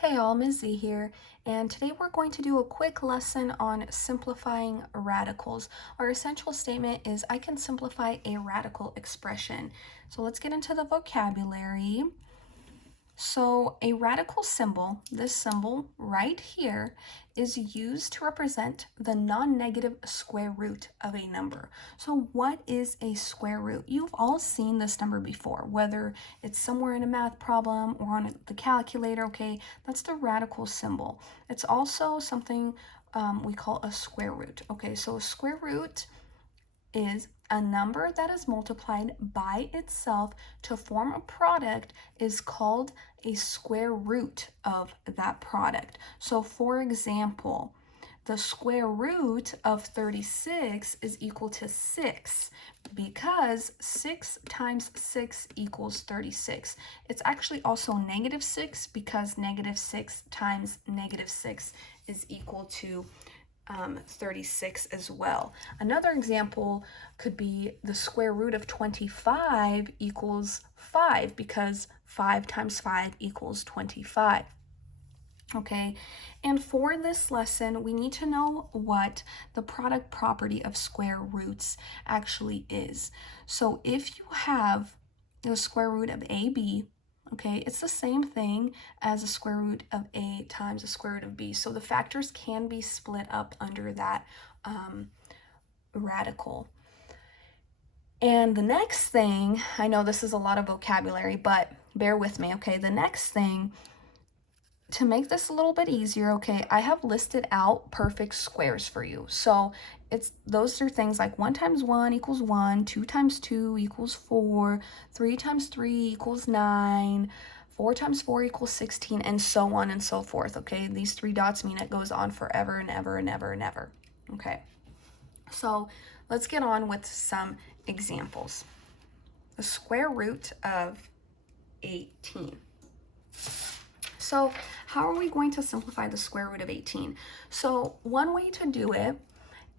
Hey all, Ms. Z here, and today we're going to do a quick lesson on simplifying radicals. Our essential statement is I can simplify a radical expression. So let's get into the vocabulary. So a radical symbol, this symbol right here, is used to represent the non-negative square root of a number. So what is a square root? You've all seen this number before, whether it's somewhere in a math problem or on the calculator, okay? That's the radical symbol. It's also something we call a square root, okay? So a square root is a number that is multiplied by itself to form a product is called a square root of that product. So for example, the square root of 36 is equal to 6 because 6 times 6 equals 36. It's actually also negative 6 because negative 6 times negative 6 is equal to 36 as well. Another example could be the square root of 25 equals 5 because 5 times 5 equals 25. Okay, and for this lesson, we need to know what the product property of square roots actually is. So if you have the square root of AB, okay, it's the same thing as the square root of A times the square root of B. So the factors can be split up under that radical. And the next thing, I know this is a lot of vocabulary, but bear with me, okay? The next thing, to make this a little bit easier, okay, I have listed out perfect squares for you. So those are things like 1 times 1 equals 1, 2 times 2 equals 4, 3 times 3 equals 9, 4 times 4 equals 16, and so on and so forth, okay? These 3 dots mean it goes on forever and ever and ever and ever, okay? So let's get on with some examples. The square root of 18. So how are we going to simplify the square root of 18? So one way to do it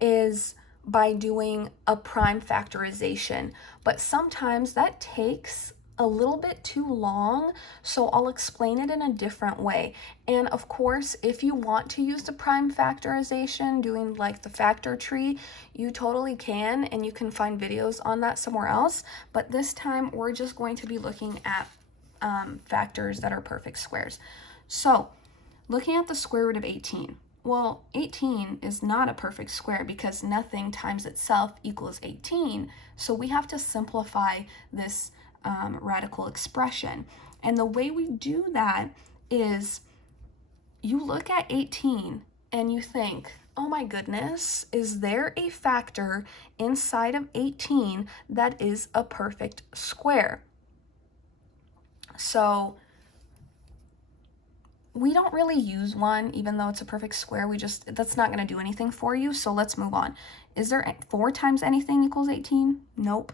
is by doing a prime factorization, but sometimes that takes a little bit too long, so I'll explain it in a different way. And of course, if you want to use the prime factorization, doing like the factor tree, you totally can, and you can find videos on that somewhere else, but this time we're just going to be looking at factors that are perfect squares. So looking at the square root of 18, well, 18 is not a perfect square because nothing times itself equals 18, so we have to simplify this radical expression. And the way we do that is you look at 18 and you think, oh my goodness, is there a factor inside of 18 that is a perfect square? So we don't really use one, even though it's a perfect square. That's not going to do anything for you, so let's move on. Is there 4 times anything equals 18? Nope.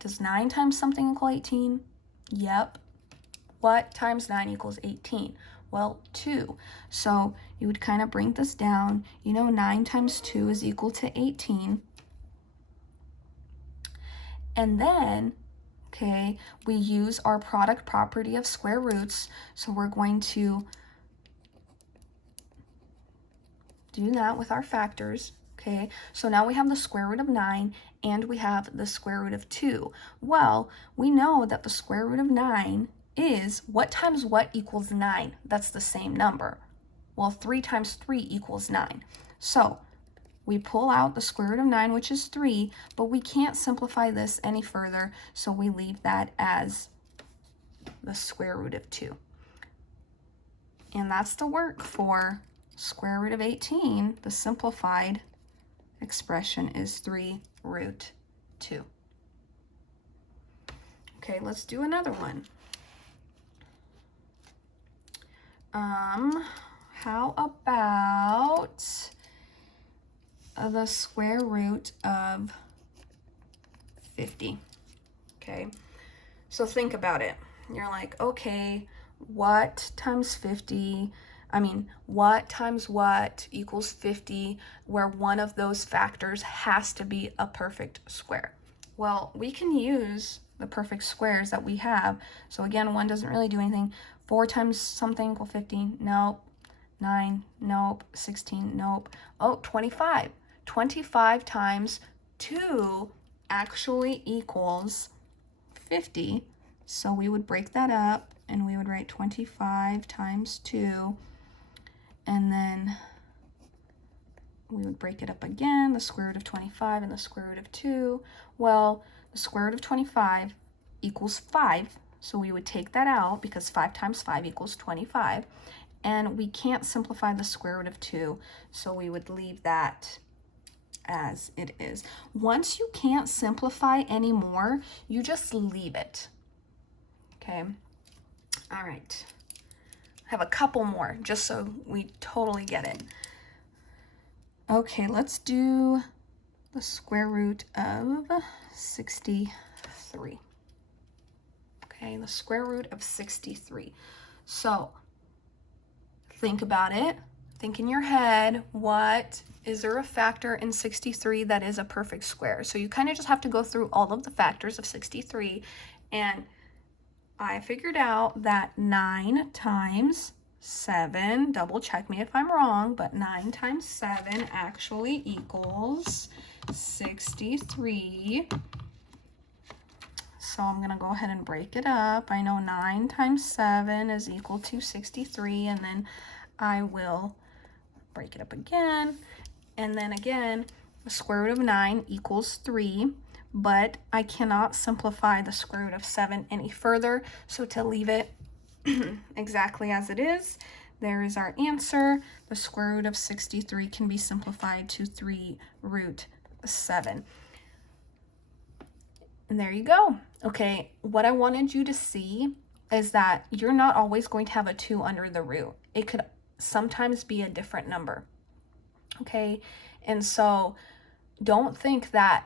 Does 9 times something equal 18? Yep. What times 9 equals 18? Well, 2. So you would kind of bring this down. You know 9 times 2 is equal to 18. And then, okay, we use our product property of square roots. So we're going to do that with our factors. Okay, so now we have the square root of 9 and we have the square root of 2. Well, we know that the square root of 9 is what times what equals 9. That's the same number. Well, 3 times 3 equals 9. So we pull out the square root of 9, which is 3, but we can't simplify this any further, so we leave that as the square root of 2. And that's the work for square root of 18. The simplified expression is 3 root 2. Okay, let's do another one. How about the square root of 50? Okay, so think about it. You're like, okay, what times 50? What times what equals 50, where one of those factors has to be a perfect square? Well, we can use the perfect squares that we have. So again, 1 doesn't really do anything. 4 times something equal 15. Nope. 9. Nope. 16. Nope. Oh, 25. 25 times 2 actually equals 50. So we would break that up and we would write 25 times 2. And then we would break it up again, the square root of 25 and the square root of 2. Well, the square root of 25 equals 5. So we would take that out because 5 times 5 equals 25. And we can't simplify the square root of 2, so we would leave that as it is. Once you can't simplify anymore, you just leave it. Okay. All right. I have a couple more just so we totally get it. Okay, let's do the square root of 63. Okay, the square root of 63. So think about it. Think in your head, is there a factor in 63 that is a perfect square? So you kind of just have to go through all of the factors of 63, and I figured out that 9 times 7, double check me if I'm wrong, but 9 times 7 actually equals 63. So I'm going to go ahead and break it up. I know 9 times 7 is equal to 63, and then I will break it up again. And then again, the square root of 9 equals 3, but I cannot simplify the square root of 7 any further. So to leave it exactly as it is, there is our answer. The square root of 63 can be simplified to 3 root 7. And there you go. Okay, what I wanted you to see is that you're not always going to have a 2 under the root. It could sometimes be a different number. Okay, and so don't think that,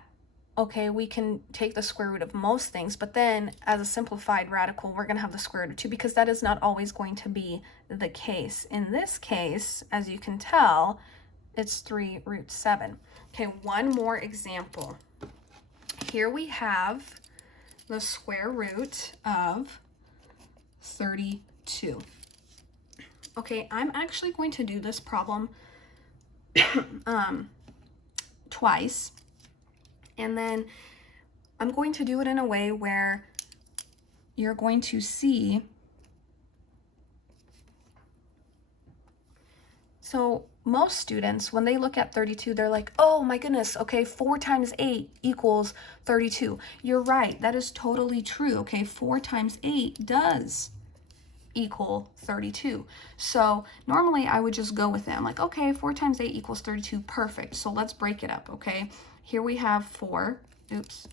okay, we can take the square root of most things, but then as a simplified radical, we're going to have the square root of 2, because that is not always going to be the case. In this case, as you can tell, it's 3 root 7. Okay, one more example. Here we have the square root of 32. Okay, I'm actually going to do this problem twice, and then I'm going to do it in a way where you're going to see. So most students, when they look at 32, they're like, oh my goodness, okay, 4 times 8 equals 32. You're right, that is totally true, okay? 4 times 8 does equal 32. So normally I would just go with them, like, okay, 4 times 8 equals 32, perfect. So let's break it up, okay? Here we have 4, oops.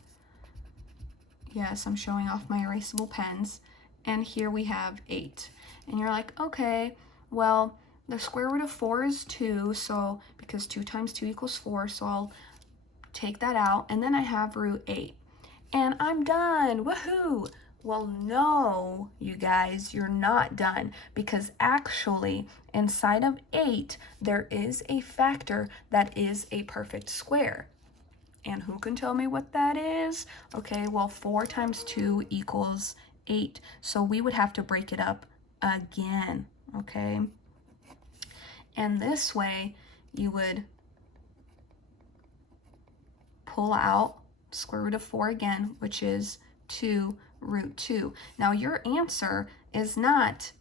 Yes, I'm showing off my erasable pens. And here we have 8. And you're like, okay, well, the square root of 4 is 2, so because 2 times 2 equals 4, so I'll take that out, and then I have root 8. And I'm done, woohoo! Well, no, you guys, you're not done, because actually inside of 8, there is a factor that is a perfect square. And who can tell me what that is? Okay, well, 4 times 2 equals 8. So we would have to break it up again, okay? And this way, you would pull out square root of 4 again, which is 2 root 2. Now, your answer is not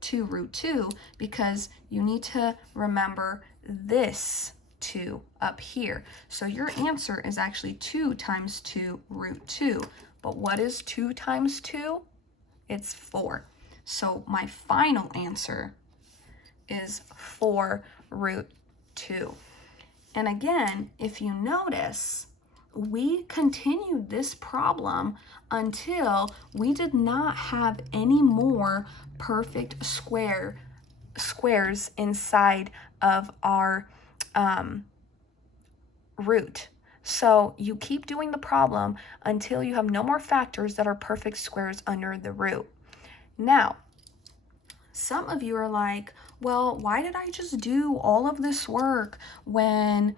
2 root 2, because you need to remember this 2 up here. So your answer is actually 2 times 2 root 2. But what is 2 times 2? It's 4. So my final answer is 4 root 2. And again, if you notice, we continued this problem until we did not have any more perfect squares inside of our root. So you keep doing the problem until you have no more factors that are perfect squares under the root. Now, some of you are like, well, why did I just do all of this work when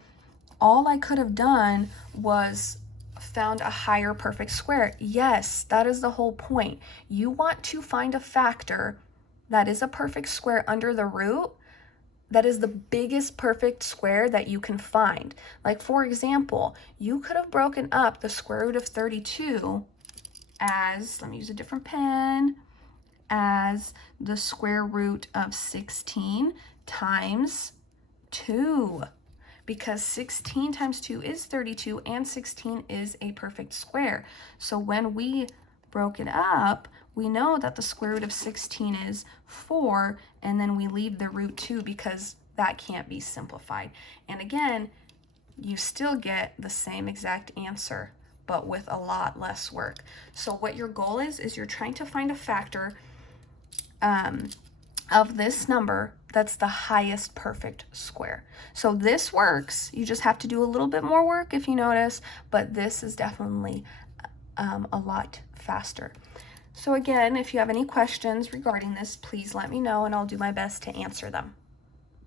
all I could have done was found a higher perfect square? Yes, that is the whole point. You want to find a factor that is a perfect square under the root, that is the biggest perfect square that you can find. Like for example, you could have broken up the square root of 32 as, let me use a different pen, as the square root of 16 times 2. Because 16 times 2 is 32 and 16 is a perfect square. So when we broke it up, we know that the square root of 16 is 4, and then we leave the root 2 because that can't be simplified. And again, you still get the same exact answer, but with a lot less work. So what your goal is you're trying to find a factor of this number that's the highest perfect square. So this works. You just have to do a little bit more work if you notice, but this is definitely a lot faster. So again, if you have any questions regarding this, please let me know and I'll do my best to answer them.